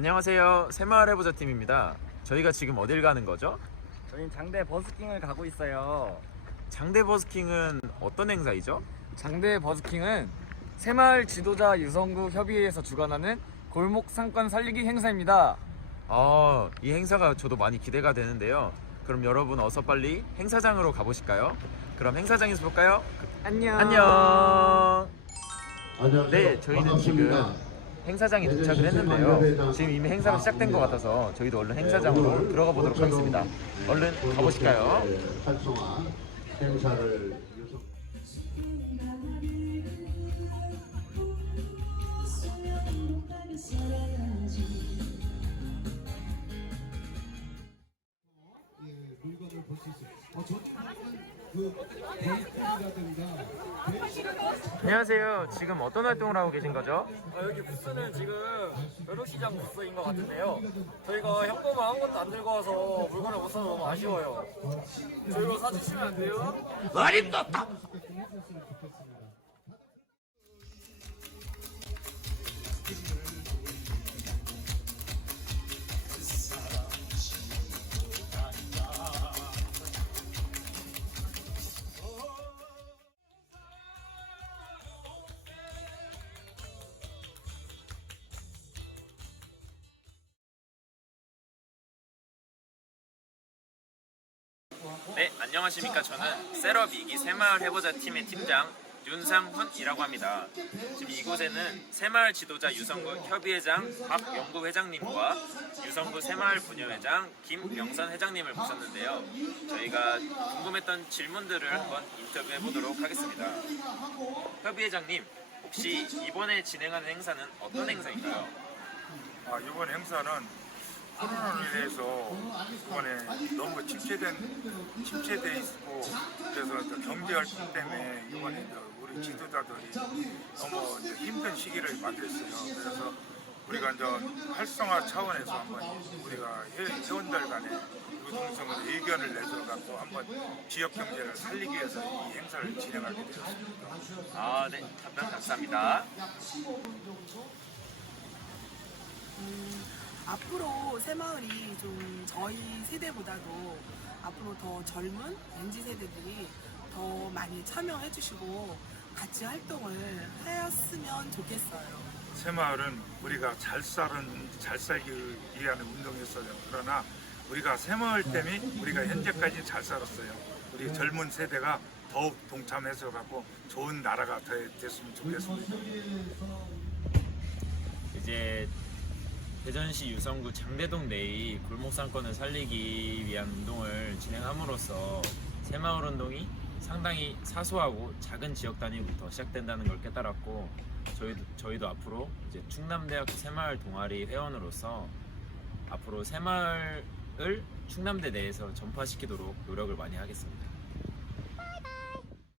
안녕하세요. 새마을 해보자 팀입니다. 저희가 지금 어딜 가는 거죠? 저희는 장대 버스킹을 가고 있어요. 장대 버스킹은 어떤 행사이죠? 장대 버스킹은 새마을 지도자 유성구 협의회에서 주관하는 골목 상권 살리기 행사입니다. 아, 이 행사가 저도 많이 기대가 되는데요. 그럼 여러분 어서 빨리 행사장으로 가보실까요? 그럼 행사장에서 볼까요? 안녕. 안녕. 안녕하세요. 네, 저희는 반갑습니다. 행사장에 도착을 했는데요. 지금 이미 행사가 시작된 것 같아서 저희도 얼른 행사장으로 들어가 보도록 하겠습니다. 얼른 가보실까요? 네, 활성화 행사를 있어요. 어, 저는 그 베이커리라든가 안녕하세요. 지금 어떤 활동을 하고 계신 거죠? 어, 여기 부스는 지금 벼룩시장 부스인 것 같은데요. 저희가 현금을 한 번도 안 들고 와서 물건을 못 사서 너무 아쉬워요. 저희로 사주시면 안 돼요? 네, 안녕하십니까. 저는 셋업 이기 새마을 해보자 팀의 팀장 윤상훈이라고 합니다. 지금 이곳에는 새마을 지도자 유성구 협의회장 박영구 회장님과 유성구 새마을 분여회장 김명선 회장님을 모셨는데요. 저희가 궁금했던 질문들을 한번 인터뷰해 보도록 하겠습니다. 협의회장님, 혹시 이번에 진행하는 행사는 어떤 행사인가요? 아, 이번 행사는 인해서 이번에 너무 침체된 침체돼 있고 그래서 또 경제 활동 때문에 이번에 우리 지도자들이 너무 이제 힘든 시기를 맞이했어요. 그래서 우리가 이제 활성화 차원에서 한번 우리가 회- 회원들 간에 유동성을 의견을 내서 갖고 한번 지역 경제를 살리기 위해서 이 행사를 진행하게 되었습니다. 아, 네, 답변 감사합니다. 앞으로 새마을이 좀 저희 세대보다도 앞으로 더 젊은 MZ 세대들이 더 많이 참여해 주시고 같이 활동을 하였으면 좋겠어요. 새마을은 우리가 잘 사는 잘 살기 위한 운동이었어요. 그러나 우리가 새마을 때문에 우리가 현재까지 잘 살았어요. 우리 젊은 세대가 더욱 동참해서 갖고 좋은 나라가 되- 됐으면 좋겠습니다. 대전시 유성구 장대동 내의 골목 상권을 살리기 위한 운동을 진행함으로써 새마을 운동이 상당히 사소하고 작은 지역 단위부터 시작된다는 걸 깨달았고 저희도 저희도 앞으로 이제 충남대학교 새마을 동아리 회원으로서 앞으로 새마을을 충남대 내에서 전파시키도록 노력을 많이 하겠습니다.